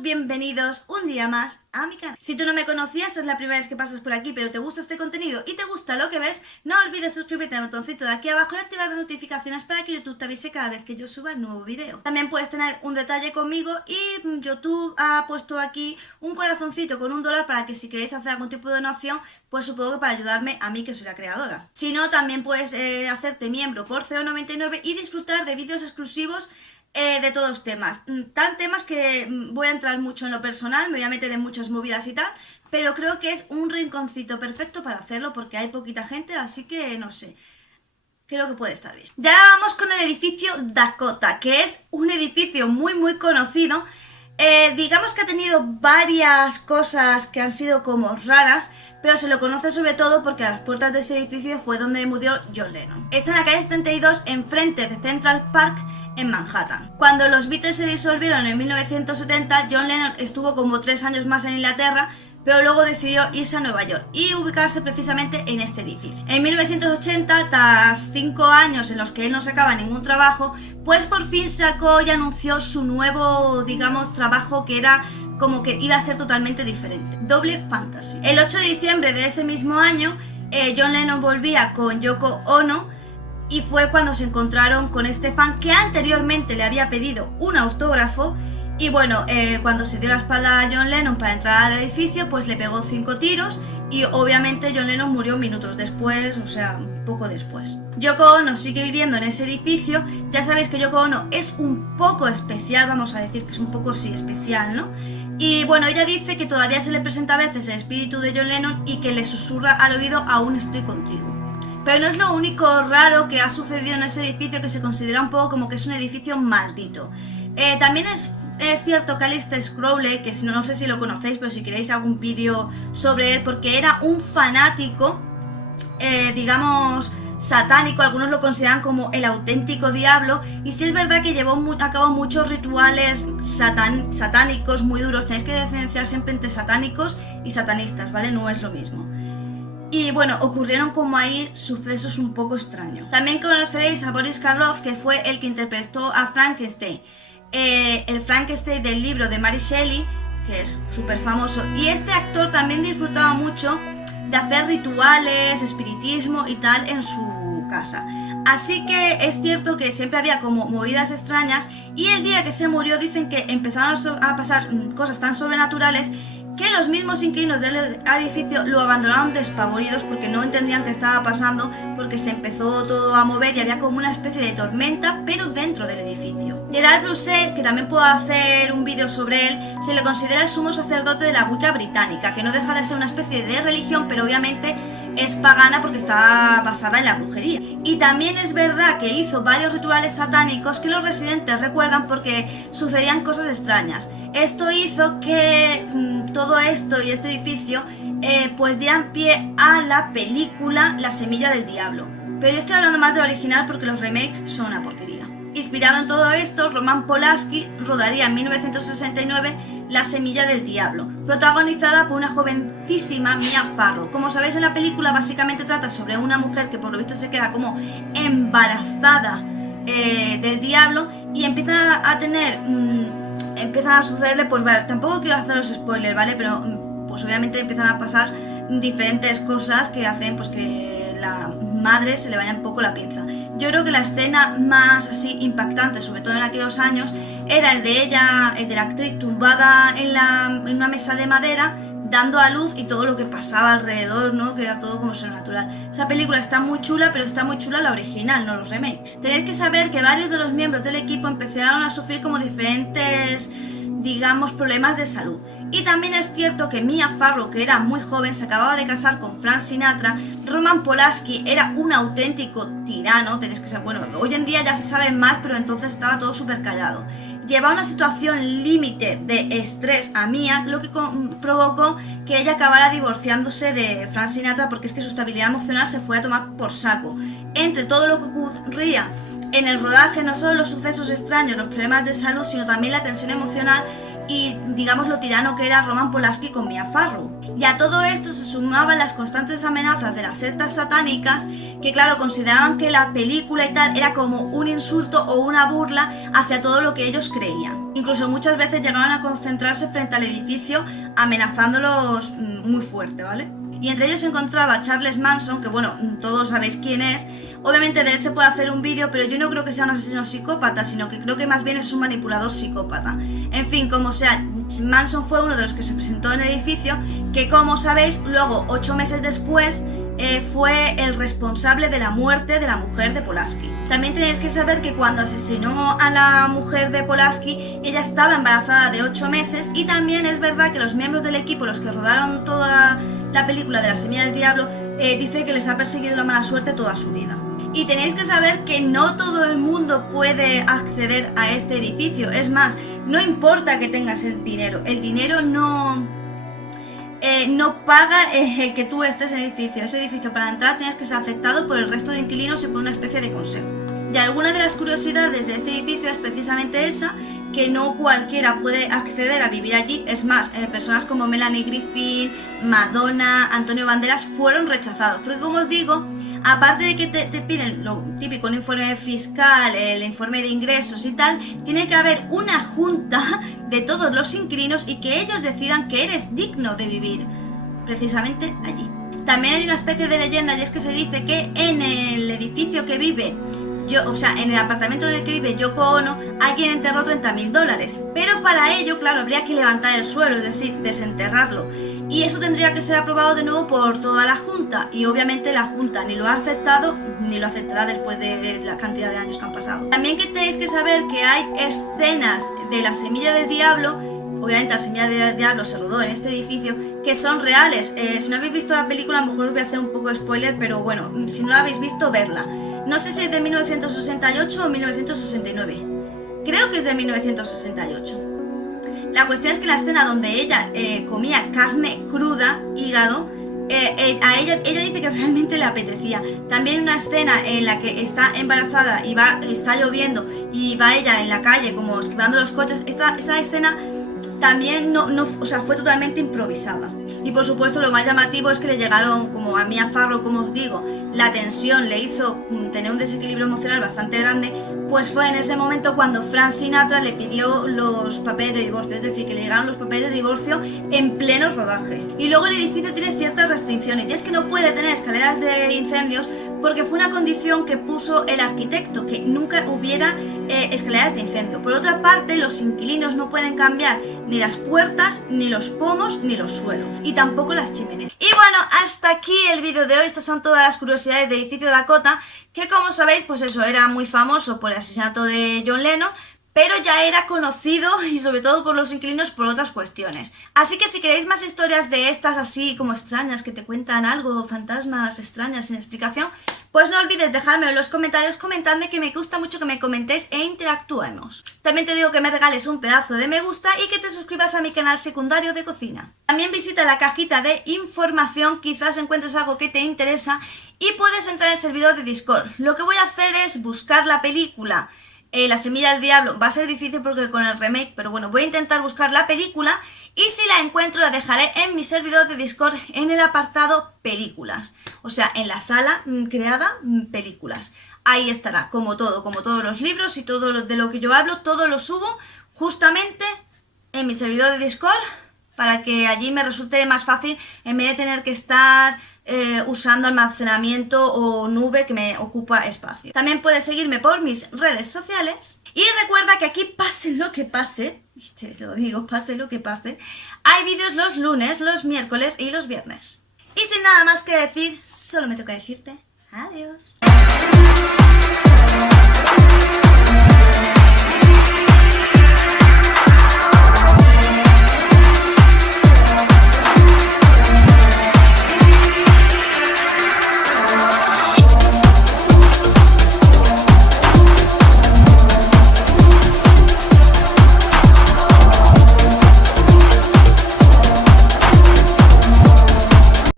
bienvenidos un día más a mi canal. Si tú no me conocías, es la primera vez que pasas por aquí, pero te gusta este contenido y te gusta lo que ves, no olvides suscribirte al botoncito de aquí abajo y activar las notificaciones para que YouTube te avise cada vez que yo suba un nuevo video. También puedes tener un detalle conmigo y YouTube ha puesto aquí un corazoncito con $1 para que si queréis hacer algún tipo de donación, pues supongo que para ayudarme a mí que soy la creadora. Si no, también puedes hacerte miembro por 0,99 y disfrutar de vídeos exclusivos de todos temas, temas que voy a entrar mucho en lo personal, me voy a meter en muchas movidas y tal, pero creo que es un rinconcito perfecto para hacerlo porque hay poquita gente, así que no sé, creo que puede estar bien. Ya vamos con el edificio Dakota, que es un edificio muy conocido. Digamos que ha tenido varias cosas que han sido como raras, pero se lo conoce sobre todo porque a las puertas de ese edificio fue donde murió John Lennon. Está en la calle 72, enfrente de Central Park, en Manhattan. Cuando los Beatles se disolvieron en 1970, John Lennon estuvo como 3 años más en Inglaterra, pero luego decidió irse a Nueva York y ubicarse precisamente en este edificio. En 1980, tras 5 años en los que él no sacaba ningún trabajo, pues por fin sacó y anunció su nuevo, digamos, trabajo que era como que iba a ser totalmente diferente. Double Fantasy. El 8 de diciembre de ese mismo año, John Lennon volvía con Yoko Ono y fue cuando se encontraron con este fan que anteriormente le había pedido un autógrafo. Y bueno, cuando se dio la espalda a John Lennon para entrar al edificio, pues le pegó 5 tiros y obviamente John Lennon murió minutos después, o sea, un poco después. Yoko Ono sigue viviendo en ese edificio. Ya sabéis que Yoko Ono es un poco especial, vamos a decir que es un poco sí especial, ¿no? Y bueno, ella dice que todavía se le presenta a veces el espíritu de John Lennon y que le susurra al oído: aún estoy contigo. Pero no es lo único raro que ha sucedido en ese edificio, que se considera un poco como que es un edificio maldito. También es cierto que Aleister Crowley, que no sé si lo conocéis, pero si queréis algún vídeo sobre él, porque era un fanático, digamos, satánico, algunos lo consideran como el auténtico diablo, y sí es verdad que llevó a cabo muchos rituales satánicos muy duros. Tenéis que diferenciar siempre entre satánicos y satanistas, ¿vale? No es lo mismo. Y bueno, ocurrieron como ahí sucesos un poco extraños. También conoceréis a Boris Karloff, que fue el que interpretó a Frankenstein. El Frankenstein del libro de Mary Shelley, que es súper famoso. Y este actor también disfrutaba mucho de hacer rituales, espiritismo y tal en su casa. Así que es cierto que siempre había como movidas extrañas, y el día que se murió dicen que empezaron a pasar cosas tan sobrenaturales que los mismos inquilinos del edificio lo abandonaron despavoridos porque no entendían qué estaba pasando, porque se empezó todo a mover y había como una especie de tormenta, pero dentro del edificio. Gerald Broussel, que también puedo hacer un vídeo sobre él, se le considera el sumo sacerdote de la Wicca británica, que no deja de ser una especie de religión, pero obviamente es pagana porque está basada en la brujería. Y también es verdad que hizo varios rituales satánicos que los residentes recuerdan porque sucedían cosas extrañas. Esto hizo que todo esto y este edificio pues dieran pie a la película La Semilla del Diablo. Pero yo estoy hablando más de la original porque los remakes son una porquería. Inspirado en todo esto, Roman Polanski rodaría en 1969 La Semilla del Diablo, protagonizada por una jovencísima Mia Farrow. Como sabéis, en la película básicamente trata sobre una mujer que por lo visto se queda como embarazada del diablo y empieza a tener... empiezan a sucederle, pues vale, tampoco quiero haceros spoiler, ¿vale? Pero pues obviamente empiezan a pasar diferentes cosas que hacen pues que la madre se le vaya un poco la pinza. Yo creo que la escena más así impactante, sobre todo en aquellos años, era el de ella, el de la actriz tumbada en una mesa de madera, dando a luz y todo lo que pasaba alrededor, ¿no? Que era todo como sobrenatural. Esa película está muy chula, pero está muy chula la original, no los remakes. Tenéis que saber que varios de los miembros del equipo empezaron a sufrir como diferentes, digamos, problemas de salud. Y también es cierto que Mia Farrow, que era muy joven, se acababa de casar con Frank Sinatra. Roman Polanski era un auténtico tirano, tenéis que saber, bueno, hoy en día ya se sabe más, pero entonces estaba todo súper callado. Llevaba una situación límite de estrés a Mia, lo que provocó que ella acabara divorciándose de Frank Sinatra, porque es que su estabilidad emocional se fue a tomar por saco. Entre todo lo que ocurría en el rodaje, no solo los sucesos extraños, los problemas de salud, sino también la tensión emocional y digamos lo tirano que era Roman Polanski con Mia Farrow. Y a todo esto se sumaban las constantes amenazas de las sectas satánicas, que claro, consideraban que la película y tal era como un insulto o una burla hacia todo lo que ellos creían. Incluso muchas veces llegaban a concentrarse frente al edificio amenazándolos muy fuerte, ¿vale? Y entre ellos se encontraba Charles Manson, que bueno, todos sabéis quién es. Obviamente de él se puede hacer un vídeo, pero yo no creo que sea un asesino psicópata, sino que creo que más bien es un manipulador psicópata. En fin, como sea, Manson fue uno de los que se presentó en el edificio, que como sabéis, luego 8 meses después fue el responsable de la muerte de la mujer de Polanski. También tenéis que saber que cuando asesinó a la mujer de Polanski, ella estaba embarazada de 8 meses, y también es verdad que los miembros del equipo, los que rodaron toda la película de La semilla del diablo, dice que les ha perseguido la mala suerte toda su vida. Y tenéis que saber que no todo el mundo puede acceder a este edificio. Es más, no importa que tengas el dinero no paga el que tú estés en el edificio. Ese edificio, para entrar tienes que ser aceptado por el resto de inquilinos y por una especie de consejo. Y alguna de las curiosidades de este edificio es precisamente esa, que no cualquiera puede acceder a vivir allí. Es más, personas como Melanie Griffith, Madonna, Antonio Banderas fueron rechazados, porque como os digo, aparte de que te piden lo típico, un informe fiscal, el informe de ingresos y tal, tiene que haber una junta de todos los inquilinos y que ellos decidan que eres digno de vivir precisamente allí. También hay una especie de leyenda, y es que se dice que en el edificio que vive en el apartamento en el que vive Yoko Ono, alguien enterró $30.000. Pero para ello, claro, habría que levantar el suelo, es decir, desenterrarlo. Y eso tendría que ser aprobado de nuevo por toda la Junta. Y obviamente la Junta ni lo ha aceptado, ni lo aceptará después de la cantidad de años que han pasado. También que tenéis que saber que hay escenas de La semilla del diablo. Obviamente La semilla del diablo se rodó en este edificio, que son reales. Si no habéis visto la película, a lo mejor os voy a hacer un poco de spoiler, pero bueno, si no la habéis visto, verla. No sé si es de 1968 o 1969. Creo que es de 1968. La cuestión es que la escena donde ella comía carne cruda, hígado, a ella dice que realmente le apetecía. También una escena en la que está embarazada y está lloviendo y va ella en la calle como esquivando los coches. Esa escena también fue totalmente improvisada. Y por supuesto lo más llamativo es que le llegaron, como a Mia Farrow, como os digo, la tensión le hizo tener un desequilibrio emocional bastante grande, pues fue en ese momento cuando Frank Sinatra le pidió los papeles de divorcio, es decir, que le llegaron los papeles de divorcio en pleno rodaje. Y luego el edificio tiene ciertas restricciones, y es que no puede tener escaleras de incendios porque fue una condición que puso el arquitecto, que nunca hubiera escaleras de incendio. Por otra parte, los inquilinos no pueden cambiar ni las puertas, ni los pomos, ni los suelos, y tampoco las chimeneas. Y bueno, hasta aquí el vídeo de hoy. Estas son todas las curiosidades del edificio Dakota, que como sabéis, pues eso, era muy famoso por el asesinato de John Lennon, pero ya era conocido, y sobre todo por los inquilinos, por otras cuestiones. Así que si queréis más historias de estas así como extrañas, que te cuentan algo, fantasmas extrañas sin explicación, pues no olvides dejármelo en los comentarios, comentadme, que me gusta mucho que me comentéis e interactuemos. También te digo que me regales un pedazo de me gusta y que te suscribas a mi canal secundario de cocina. También visita la cajita de información, quizás encuentres algo que te interesa y puedes entrar en el servidor de Discord. Lo que voy a hacer es buscar la película La semilla del diablo. Va a ser difícil porque con el remake, pero bueno, voy a intentar buscar la película, y si la encuentro la dejaré en mi servidor de Discord en el apartado películas, o sea, en la sala creada películas. Ahí estará, como todos los libros y todo de lo que yo hablo, todo lo subo justamente en mi servidor de Discord, para que allí me resulte más fácil en vez de tener que estar usando almacenamiento o nube que me ocupa espacio. También puedes seguirme por mis redes sociales. Y recuerda que aquí, pase lo que pase, te lo digo, pase lo que pase, hay vídeos los lunes, los miércoles y los viernes. Y sin nada más que decir, solo me toca decirte adiós.